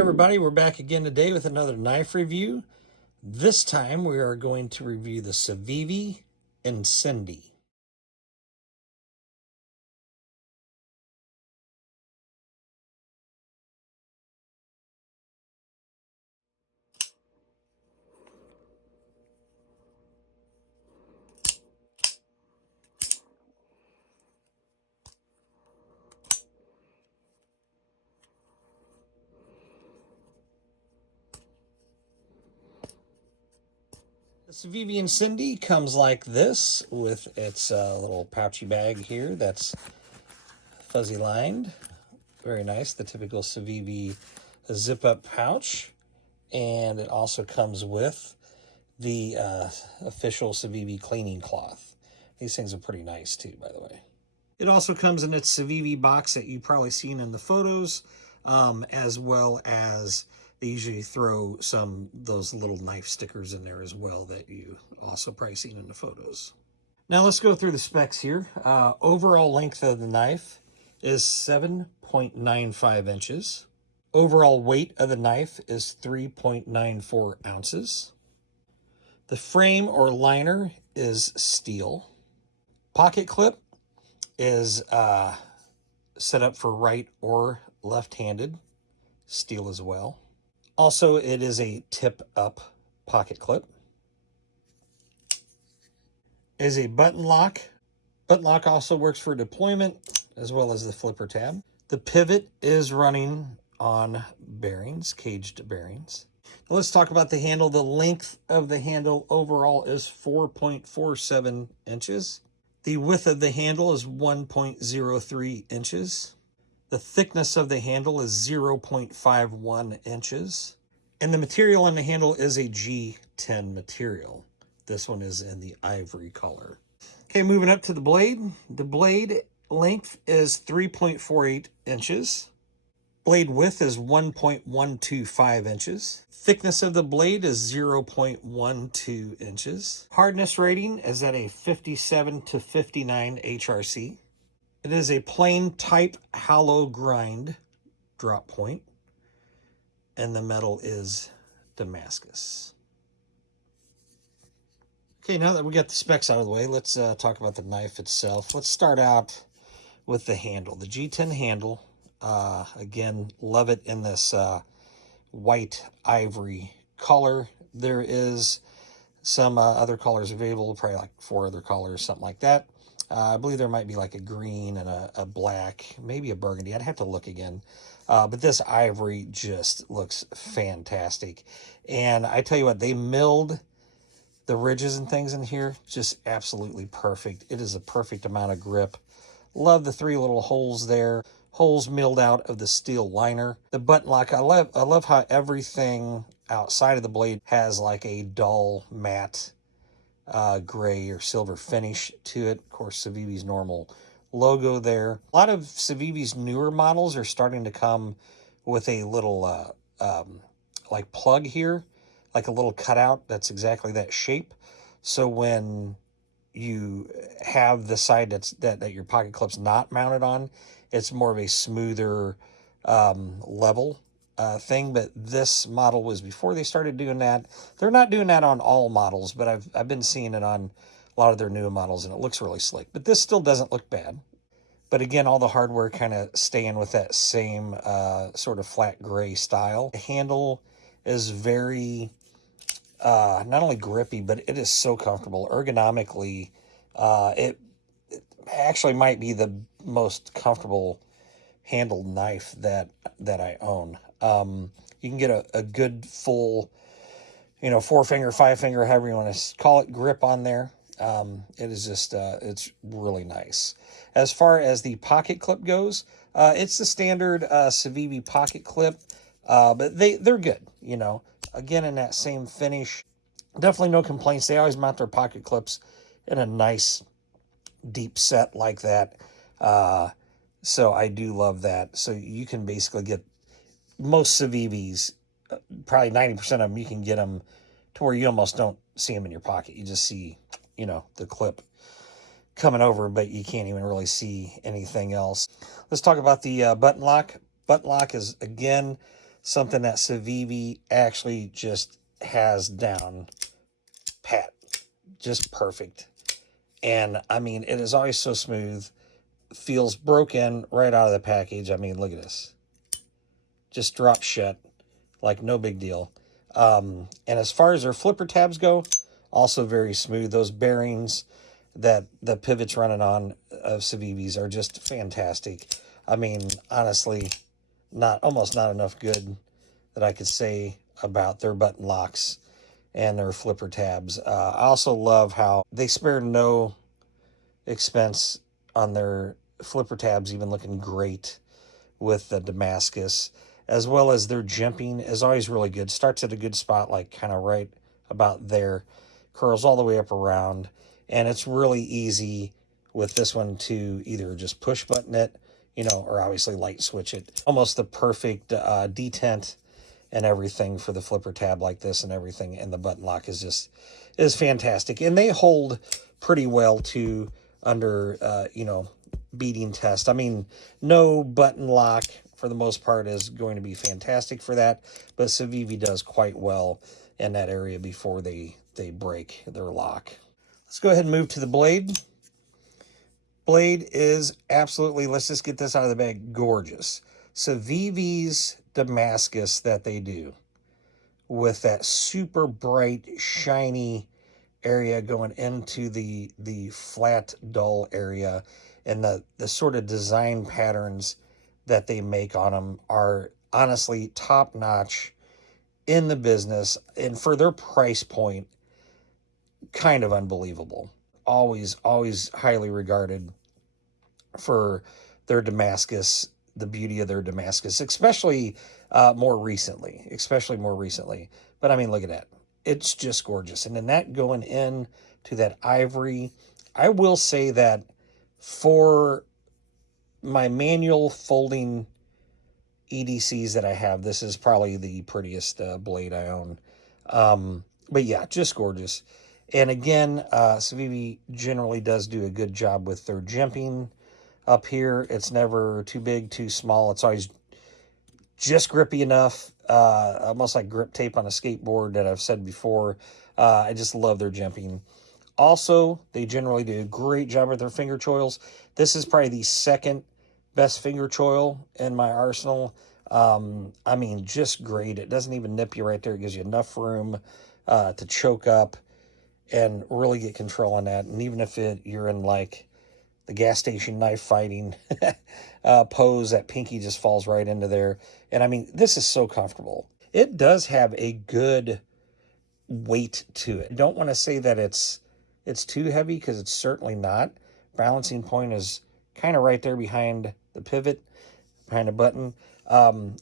everybody, we're back again today with another knife review. This time we are going to review the CIVIVI Incindie. The CIVIVI Incindie comes like this with its little pouchy bag here that's fuzzy lined. Very nice, the typical CIVIVI zip-up pouch. And it also comes with the official CIVIVI cleaning cloth. These things are pretty nice too, by the way. It also comes in its CIVIVI box that you've probably seen in the photos, as well as they usually throw those little knife stickers in there as well that you also probably seen in the photos. Now let's go through the specs here. Overall length of the knife is 7.95 inches. Overall weight of the knife is 3.94 ounces. The frame or liner is steel. Pocket clip is set up for right or left-handed, steel as well. Also, it is a tip-up pocket clip. It is a button lock. Button lock also works for deployment as well as the flipper tab. The pivot is running on bearings, caged bearings. Now let's talk about the handle. The length of the handle overall is 4.47 inches. The width of the handle is 1.03 inches. The thickness of the handle is 0.51 inches. And the material on the handle is a G10 material. This one is in the ivory color. Okay, moving up to the blade. The blade length is 3.48 inches. Blade width is 1.125 inches. Thickness of the blade is 0.12 inches. Hardness rating is at a 57 to 59 HRC. It is a plain type hollow grind drop point, and the metal is Damascus. Okay, now that we got the specs out of the way, let's talk about the knife itself. Let's start out with the handle. The G10 handle, again, love it in this white ivory color. There is some other colors available, probably like 4 other colors, something like that. I believe there might be like a green and a black, maybe a burgundy. I'd have to look again. But this ivory just looks fantastic. And I tell you what, they milled the ridges and things in here, just absolutely perfect. It is a perfect amount of grip. Love the 3 little holes there. Holes milled out of the steel liner. The button lock, I love how everything outside of the blade has like a dull matte gray or silver finish to it. Of course, CIVIVI's normal logo there. A lot of CIVIVI's newer models are starting to come with a little like plug here, like a little cutout that's exactly that shape. So when you have the side that your pocket clip's not mounted on, it's more of a smoother level thing. But this model was before they started doing that. They're not doing that on all models, but I've been seeing it on a lot of their newer models, and it looks really slick. But this still doesn't look bad. But again, all the hardware kind of staying with that same sort of flat gray style. The handle is very not only grippy, but it is so comfortable. Ergonomically, it actually might be the most comfortable handled knife that I own. You can get a good full, 4-finger, 5-finger, however you want to call it, grip on there. It is just, it's really nice. As far as the pocket clip goes, it's the standard CIVIVI pocket clip, but they're good, Again, in that same finish. Definitely no complaints. They always mount their pocket clips in a nice deep set like that. So I do love that. So you can basically get most CIVIVIs, probably 90% of them, you can get them to where you almost don't see them in your pocket. You just see, the clip coming over, but you can't even really see anything else. Let's talk about the button lock. Button lock is, again, something that CIVIVI actually just has down pat, just perfect. And I mean, it is always so smooth, feels broken right out of the package. I mean, look at this, just drops shut like no big deal. And as far as their flipper tabs go, also very smooth. Those bearings that the pivot's running on of CIVIVI's are just fantastic. I mean, honestly, almost not enough good that I could say about their button locks and their flipper tabs. I also love how they spare no expense on their flipper tabs, even looking great with the Damascus, as well as their jimping is always really good. Starts at a good spot, like kind of right about there, curls all the way up around, and it's really easy with this one to either just push button it, you know, or obviously light switch it. Almost the perfect detent and everything for the flipper tab like this and everything, and the button lock is fantastic. And they hold pretty well too under, you know, beating test. I mean, no button lock for the most part is going to be fantastic for that, but CIVIVI does quite well in that area before they break their lock. Let's go ahead and move to the blade. Blade is absolutely, let's just get this out of the bag, gorgeous. CIVIVI's Damascus that they do with that super bright, shiny area going into the flat, dull area, and the sort of design patterns that they make on them are honestly top notch in the business, and for their price point, kind of unbelievable. Always highly regarded for their Damascus, the beauty of their Damascus, especially more recently. But I mean, look at that. It's just gorgeous. And then that going in to that ivory, I will say that for my manual folding EDCs that I have, this is probably the prettiest blade I own. But yeah, just gorgeous. And again, CIVIVI generally does do a good job with their jimping up here. It's never too big, too small. It's always just grippy enough, almost like grip tape on a skateboard that I've said before. I just love their jimping. Also, they generally do a great job with their finger choils. This is probably the second best finger choil in my arsenal. I mean, just great. It doesn't even nip you right there. It gives you enough room to choke up and really get control on that. And even if you're in like the gas station knife fighting pose, that pinky just falls right into there. And I mean, this is so comfortable. It does have a good weight to it. I don't want to say that it's too heavy, because it's certainly not. Balancing point is kind of right there behind the pivot, behind the button.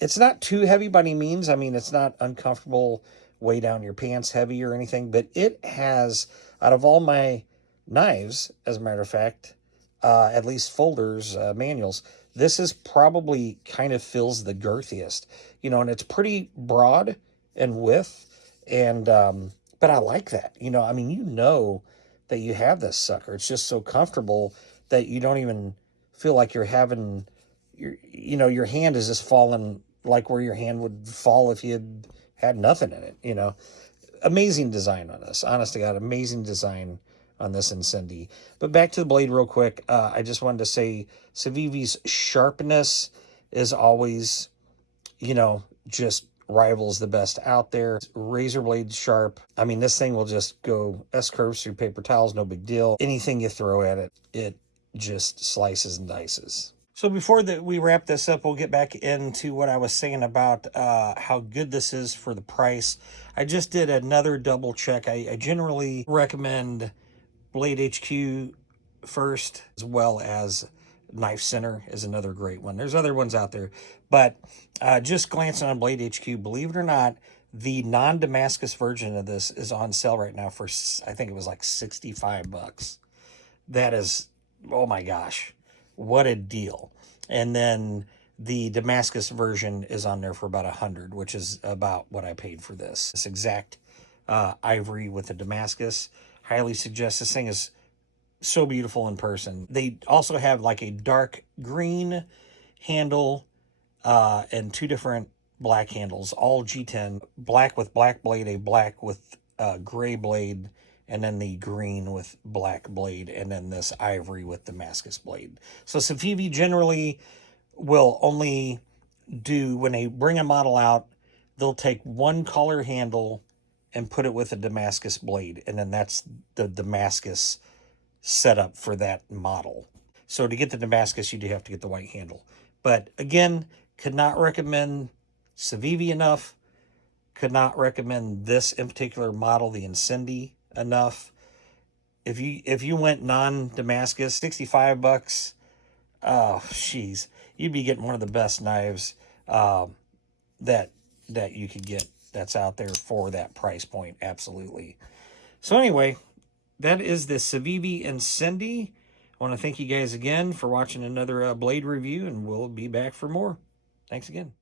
It's not too heavy by any means. I mean, it's not uncomfortable, way down your pants heavy or anything, but it has, out of all my knives, as a matter of fact, at least folders, manuals, this is probably kind of feels the girthiest, you know, and it's pretty broad and width, and but I like that, you know. I mean, you know that you have this sucker. It's just so comfortable that you don't even feel like you're having your hand is just falling like where your hand would fall if you had nothing in it, you know. Amazing design on this. Honest to God, amazing design on this Incindie. But back to the blade real quick. I just wanted to say CIVIVI's sharpness is always, you know, just rivals the best out there. Razor blade sharp. I mean, this thing will just go S-curves through paper towels, no big deal. Anything you throw at it, it just slices and dices. So before we wrap this up, we'll get back into what I was saying about how good this is for the price. I just did another double check. I generally recommend Blade HQ first, as well as Knife Center is another great one. There's other ones out there, but just glancing on Blade HQ, believe it or not, the non-Damascus version of this is on sale right now for, I think it was like 65 bucks. That is, oh my gosh, what a deal. And then the Damascus version is on there for about 100, which is about what I paid for this. This exact ivory with the Damascus. Highly suggest. This thing is so beautiful in person. They also have like a dark green handle and two different black handles, all G10, black with black blade, a black with gray blade, and then the green with black blade, and then this ivory with Damascus blade. So CIVIVI generally will only do, when they bring a model out, they'll take one color handle and put it with a Damascus blade, and then that's the Damascus setup for that model. So to get the Damascus, you do have to get the white handle. But again, could not recommend CIVIVI enough. Could not recommend this in particular model, the Incindie, enough. If you went non-Damascus, $65, oh, jeez, you'd be getting one of the best knives that you could get that's out there for that price point. Absolutely. So anyway, that is the CIVIVI Incindie. I want to thank you guys again for watching another blade review, and we'll be back for more. Thanks again.